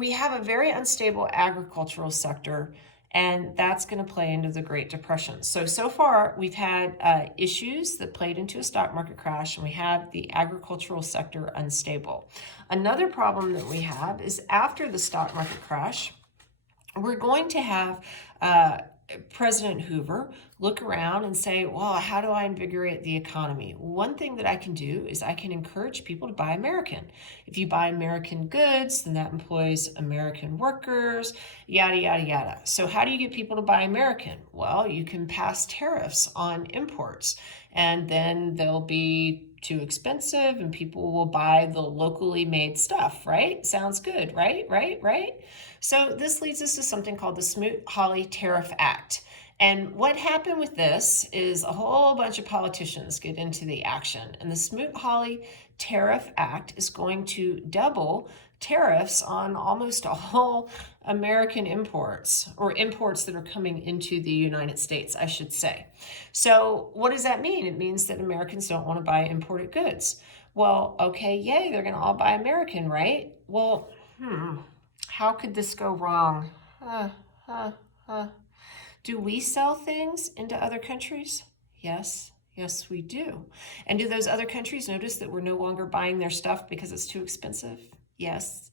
we have a very unstable agricultural sector, and that's going to play into the Great Depression. So far, we've had issues that played into a stock market crash, and we have the agricultural sector unstable. Another problem that we have is after the stock market crash, we're going to have President Hoover look around and say, well, how do I invigorate the economy? One thing that I can do is I can encourage people to buy American. If you buy American goods, then that employs American workers, yada, yada, yada. So how do you get people to buy American? Well, you can pass tariffs on imports, and then they'll be too expensive and people will buy the locally made stuff, right? Sounds good, right? Right? So this leads us to something called the Smoot-Hawley Tariff Act. And what happened with this is a whole bunch of politicians get into the action. And the Smoot-Hawley Tariff Act is going to double tariffs on almost all American imports, or imports that are coming into the United States, I should say. So what does that mean? It means that Americans don't want to buy imported goods. Well, okay, yay, they're going to all buy American, right? Well, how could this go wrong? Do we sell things into other countries? Yes, we do. And do those other countries notice that we're no longer buying their stuff because it's too expensive? Yes,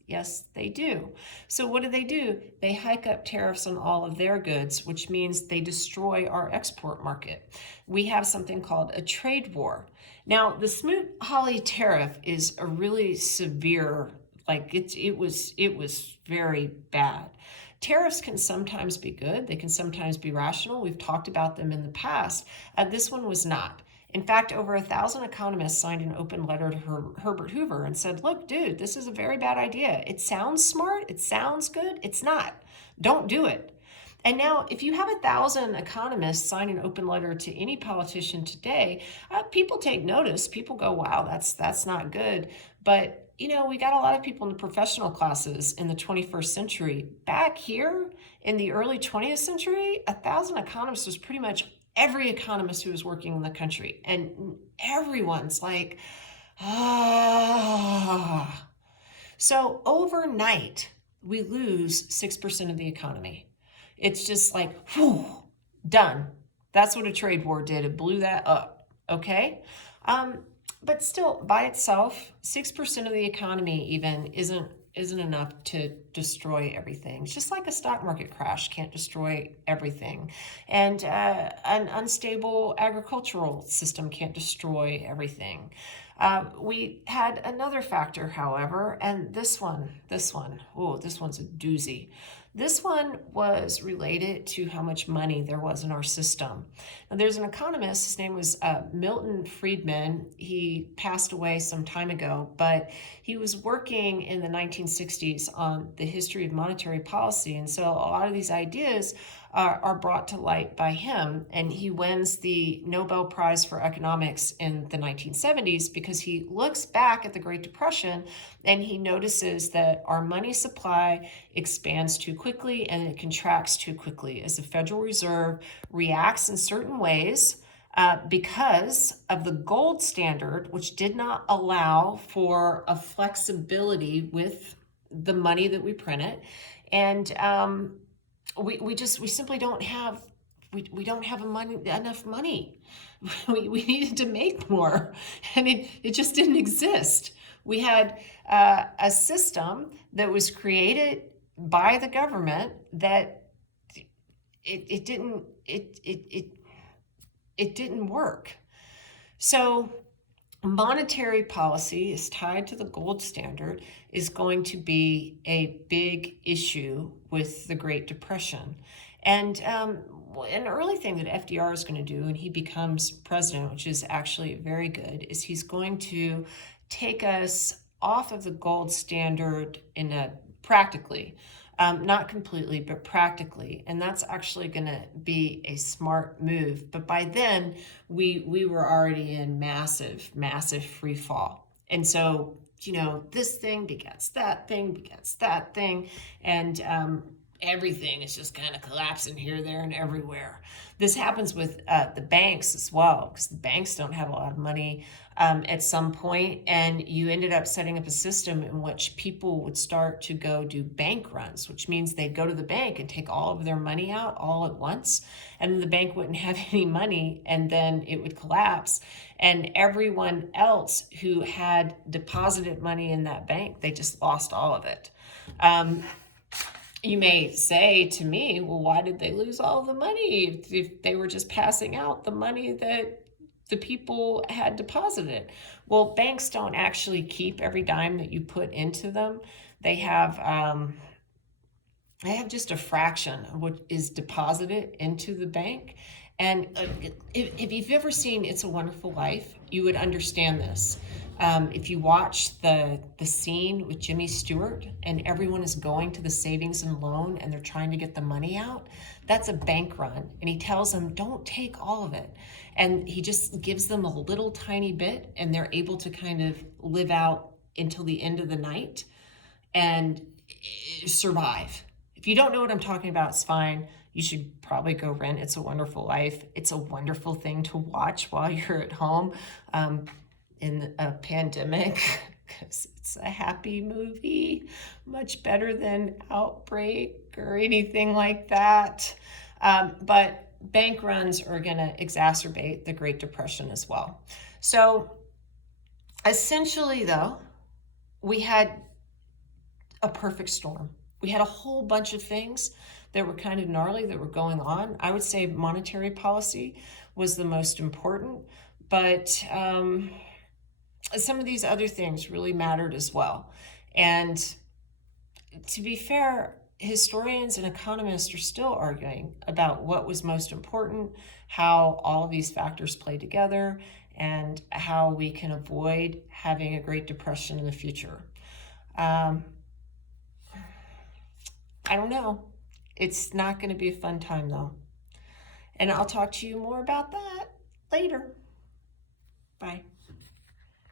they do. So what do? They hike up tariffs on all of their goods, which means they destroy our export market. We have something called a trade war. Now, the Smoot-Hawley tariff is a really severe, it was very bad. Tariffs can sometimes be good. They can sometimes be rational. We've talked about them in the past. This one was not. In fact, over 1,000 economists signed an open letter to Herbert Hoover and said, look, dude, this is a very bad idea. It sounds smart. It sounds good. It's not. Don't do it. And now, if you have 1,000 economists sign an open letter to any politician today, people take notice. People go, wow, that's not good. But we got a lot of people in the professional classes in the 21st century. Back here in the early 20th century, 1,000 economists was pretty much every economist who was working in the country. And everyone's like, ah. So overnight, we lose 6% of the economy. It's just like, whew, done. That's what a trade war did. It blew that up, okay? But still, by itself, 6% of the economy even isn't enough to destroy everything. It's just like a stock market crash can't destroy everything. And an unstable agricultural system can't destroy everything. We had another factor, however, and this one's a doozy. This one was related to how much money there was in our system. Now, there's an economist, his name was Milton Friedman. He passed away some time ago, but he was working in the 1960s on the history of monetary policy. And so a lot of these ideas are brought to light by him. And he wins the Nobel Prize for Economics in the 1970s because he looks back at the Great Depression and he notices that our money supply expands too quickly and it contracts too quickly as the Federal Reserve reacts in certain ways because of the gold standard, which did not allow for a flexibility with the money that we printed. And we simply don't have enough money. We needed to make more, and it just didn't exist. We had a system that was created by the government that it didn't work. So monetary policy is tied to the gold standard is going to be a big issue with the Great Depression. And an early thing that FDR is going to do when he becomes president, which is actually very good, is he's going to take us off of the gold standard practically. Not completely, but practically. And that's actually going to be a smart move. But by then, we were already in massive free fall. And so, this thing begets that thing. And everything is just kind of collapsing here, there, and everywhere. This happens with the banks as well, because the banks don't have a lot of money. at some point, and you ended up setting up a system in which people would start to go do bank runs, which means they'd go to the bank and take all of their money out all at once, and the bank wouldn't have any money, and then it would collapse. And everyone else who had deposited money in that bank, they just lost all of it. You may say to me, well, why did they lose all the money if they were just passing out the money that the people had deposited? Well, banks don't actually keep every dime that you put into them. They have just a fraction of what is deposited into the bank. And if you've ever seen It's a Wonderful Life, you would understand this. If you watch the scene with Jimmy Stewart and everyone is going to the savings and loan and they're trying to get the money out, that's a bank run. And he tells them, don't take all of it. And he just gives them a little tiny bit, and they're able to kind of live out until the end of the night and survive. If you don't know what I'm talking about, it's fine. You should probably go rent It's a Wonderful Life. It's a wonderful thing to watch while you're at home in a pandemic, because it's a happy movie, much better than Outbreak or anything like that. But bank runs are going to exacerbate the Great Depression as well. So essentially, though, we had a perfect storm. We had a whole bunch of things that were kind of gnarly that were going on. I would say monetary policy was the most important, but some of these other things really mattered as well. And to be fair, historians and economists are still arguing about what was most important, how all of these factors play together, and how we can avoid having a Great Depression in the future. I don't know. It's not going to be a fun time, though. And I'll talk to you more about that later. Bye.